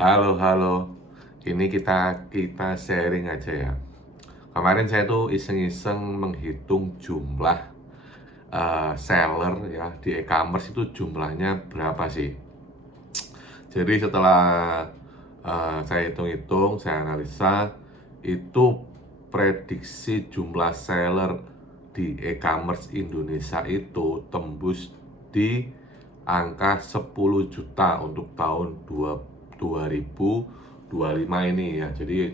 Halo, halo. Ini kita sharing aja ya. Kemarin saya tuh iseng-iseng menghitung jumlah seller ya di e-commerce itu jumlahnya berapa sih. Jadi setelah saya hitung-hitung, saya analisa, itu prediksi jumlah seller di e-commerce Indonesia itu tembus di angka 10 juta untuk tahun 2025 ini ya. Jadi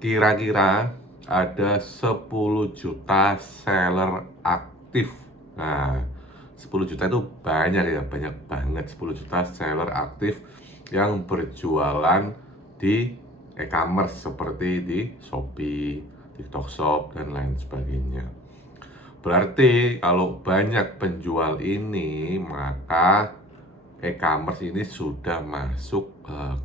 kira-kira ada 10 juta seller aktif. Nah, 10 juta itu banyak ya, banyak banget. 10 juta seller aktif yang berjualan di e-commerce seperti di Shopee, TikTok Shop, dan lain sebagainya. Berarti kalau banyak penjual ini, maka e-commerce ini sudah masuk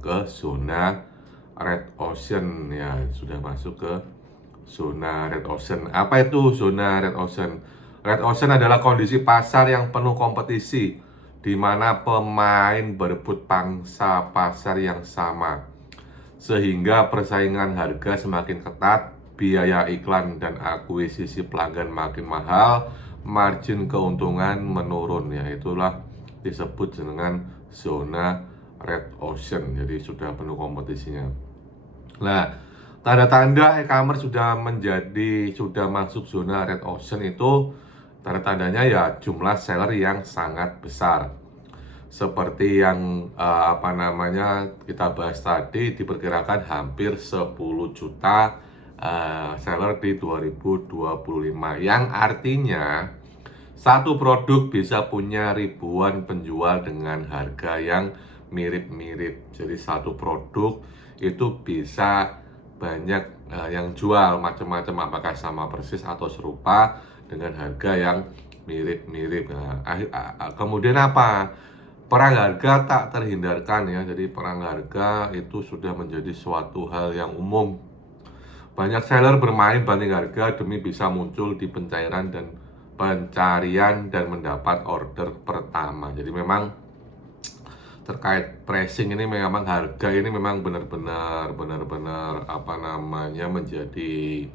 ke zona red ocean ya, sudah masuk ke zona red ocean. Apa itu zona red ocean? Red ocean adalah kondisi pasar yang penuh kompetisi, di mana pemain berebut pangsa pasar yang sama, sehingga persaingan harga semakin ketat, biaya iklan dan akuisisi pelanggan makin mahal, margin keuntungan menurun ya. Itulah disebut dengan zona red ocean. Jadi sudah penuh kompetisinya. Nah, tanda-tanda e-commerce sudah masuk zona red ocean itu, tanda-tandanya ya jumlah seller yang sangat besar. Seperti yang kita bahas tadi, diperkirakan hampir 10 juta seller di 2025, yang artinya satu produk bisa punya ribuan penjual dengan harga yang mirip-mirip. Jadi satu produk itu bisa banyak yang jual macam-macam, apakah sama persis atau serupa dengan harga yang mirip-mirip. Nah, kemudian apa? Perang harga tak terhindarkan ya. Jadi perang harga itu sudah menjadi suatu hal yang umum. Banyak seller bermain banding harga demi bisa muncul di pencarian dan mendapat order pertama. Jadi memang terkait pricing ini, memang harga ini memang benar-benar menjadi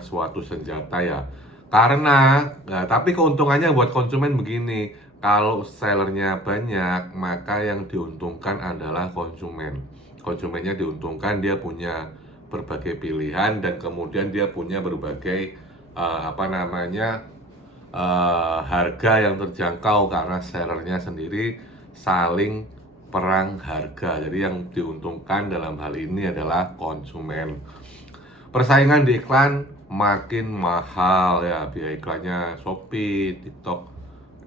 suatu senjata ya. Karena tapi keuntungannya buat konsumen begini, kalau sellernya banyak, maka yang diuntungkan adalah konsumen. Konsumennya diuntungkan, dia punya berbagai pilihan, dan kemudian dia punya berbagai harga yang terjangkau karena sellernya sendiri saling perang harga. Jadi yang diuntungkan dalam hal ini adalah konsumen. Persaingan di iklan makin mahal ya, biaya iklannya Shopee, TikTok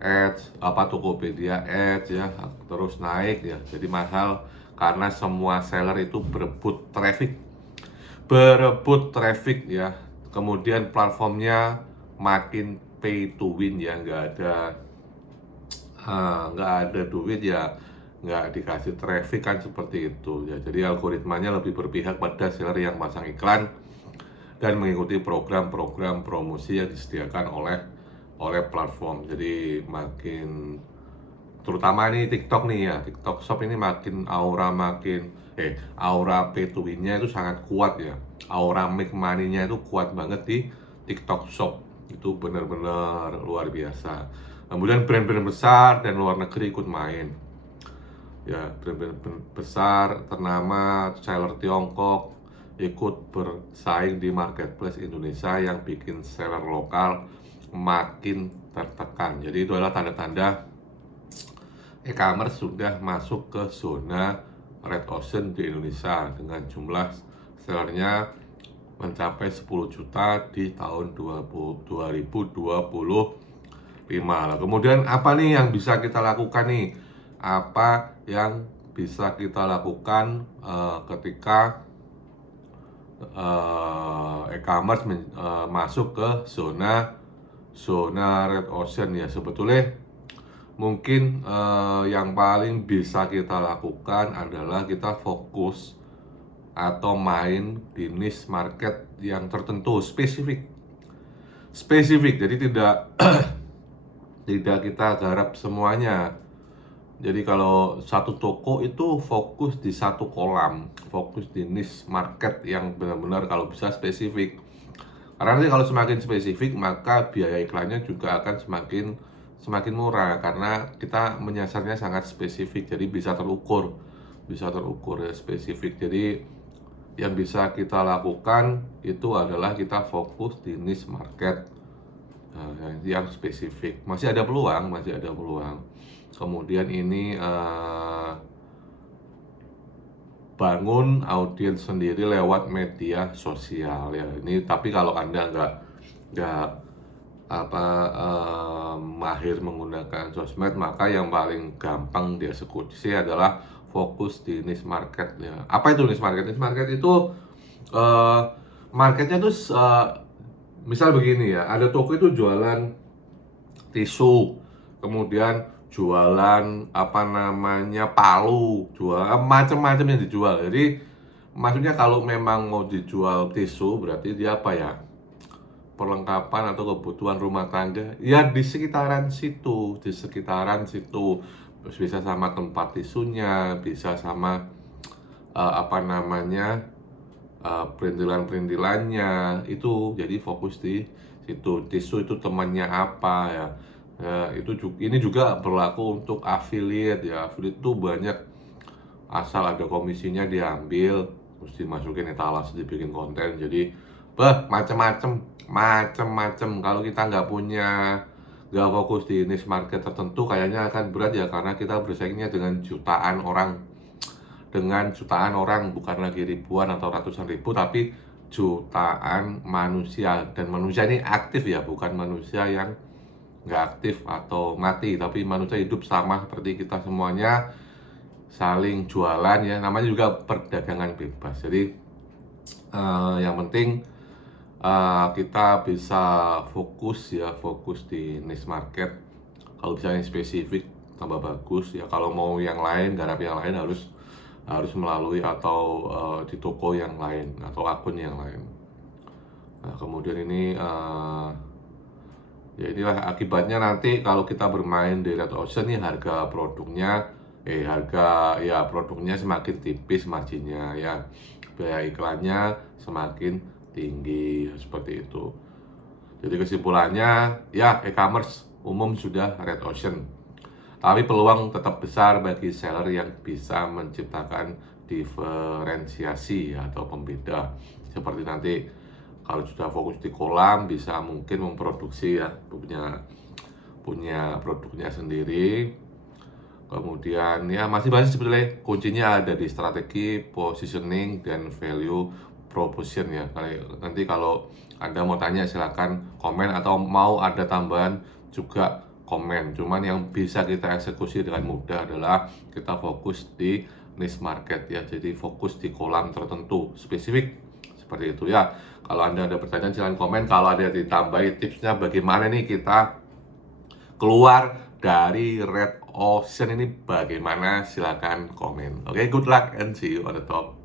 Ads, Tokopedia Ads ya, terus naik ya. Jadi mahal karena semua seller itu berebut traffic ya. Kemudian platformnya makin pay to win ya, nggak ada duit ya, nggak dikasih traffic kan, seperti itu ya. Jadi algoritmanya lebih berpihak pada seller yang masang iklan dan mengikuti program-program promosi yang disediakan oleh platform. Jadi makin, terutama ini TikTok nih ya, TikTok Shop ini aura pay to win-nya itu sangat kuat ya. Aura make money-nya itu kuat banget di TikTok Shop. Itu benar-benar luar biasa. Kemudian brand-brand besar dan luar negeri ikut main. Ya, brand-brand besar ternama seller Tiongkok ikut bersaing di marketplace Indonesia, yang bikin seller lokal makin tertekan. Jadi itu adalah tanda-tanda e-commerce sudah masuk ke zona red ocean di Indonesia, dengan jumlah sellernya mencapai 10 juta di tahun 2025. Nah, kemudian apa nih yang bisa kita lakukan nih? Apa yang bisa kita lakukan ketika e-commerce masuk ke zona red ocean ya? Sebetulnya mungkin yang paling bisa kita lakukan adalah kita fokus atau main di niche market yang tertentu, spesifik. Jadi tidak tidak kita garap semuanya. Jadi kalau satu toko itu fokus di satu kolam, fokus di niche market yang benar-benar kalau bisa spesifik. Karena nanti kalau semakin spesifik maka biaya iklannya juga akan semakin murah karena kita menyasarnya sangat spesifik, jadi bisa terukur ya spesifik. Jadi yang bisa kita lakukan itu adalah kita fokus di niche market yang spesifik. Masih ada peluang, masih ada peluang. Kemudian ini bangun audiens sendiri lewat media sosial ya. Ini tapi kalau Anda nggak mahir menggunakan sosmed, maka yang paling gampang dieksekusi adalah fokus di niche market ya. Apa itu niche market? Niche market itu marketnya tuh misal begini ya, ada toko itu jualan tisu, kemudian jualan palu, jualan macam-macam yang dijual. Jadi maksudnya kalau memang mau dijual tisu berarti dia apa ya, perlengkapan atau kebutuhan rumah tangga ya di sekitaran situ, bisa sama tempat tisunya, bisa sama perintilan-perintilannya itu. Jadi fokus di situ. Tisu itu temannya apa ya, ini juga berlaku untuk affiliate ya. Affiliate itu banyak, asal ada komisinya diambil, terus dimasukin etalase, dibikin konten. Jadi macem-macem. Kalau kita nggak fokus di niche market tertentu, kayaknya akan berat ya, karena kita bersaingnya dengan jutaan orang, bukan lagi ribuan atau ratusan ribu, tapi jutaan manusia. Dan manusia ini aktif ya, bukan manusia yang nggak aktif atau mati, tapi manusia hidup sama seperti kita semuanya, saling jualan ya, namanya juga perdagangan bebas. Jadi yang penting kita bisa fokus di niche market. Kalau bisa yang spesifik tambah bagus ya. Kalau mau yang lain, garap yang lain harus melalui atau di toko yang lain atau akun yang lain. Nah, kemudian ini ya inilah akibatnya nanti kalau kita bermain di red ocean nih, harga produknya semakin tipis marginnya ya, biaya iklannya semakin tinggi seperti itu. Jadi kesimpulannya ya, e-commerce umum sudah red ocean, tapi peluang tetap besar bagi seller yang bisa menciptakan diferensiasi atau pembeda. Seperti nanti kalau sudah fokus di kolam, bisa mungkin memproduksi ya, punya produknya sendiri. Kemudian ya masih banyak sebetulnya, kuncinya ada di strategi, positioning, dan value proposition ya. Nanti kalau Anda mau tanya silakan komen, atau mau ada tambahan juga komen. Cuman yang bisa kita eksekusi dengan mudah adalah kita fokus di niche market ya. Jadi fokus di kolam tertentu spesifik seperti itu ya. Kalau Anda ada pertanyaan silahkan komen. Kalau ada ditambahi tipsnya bagaimana nih kita keluar dari red ocean ini, bagaimana, silakan komen. Oke, good luck and see you on the top.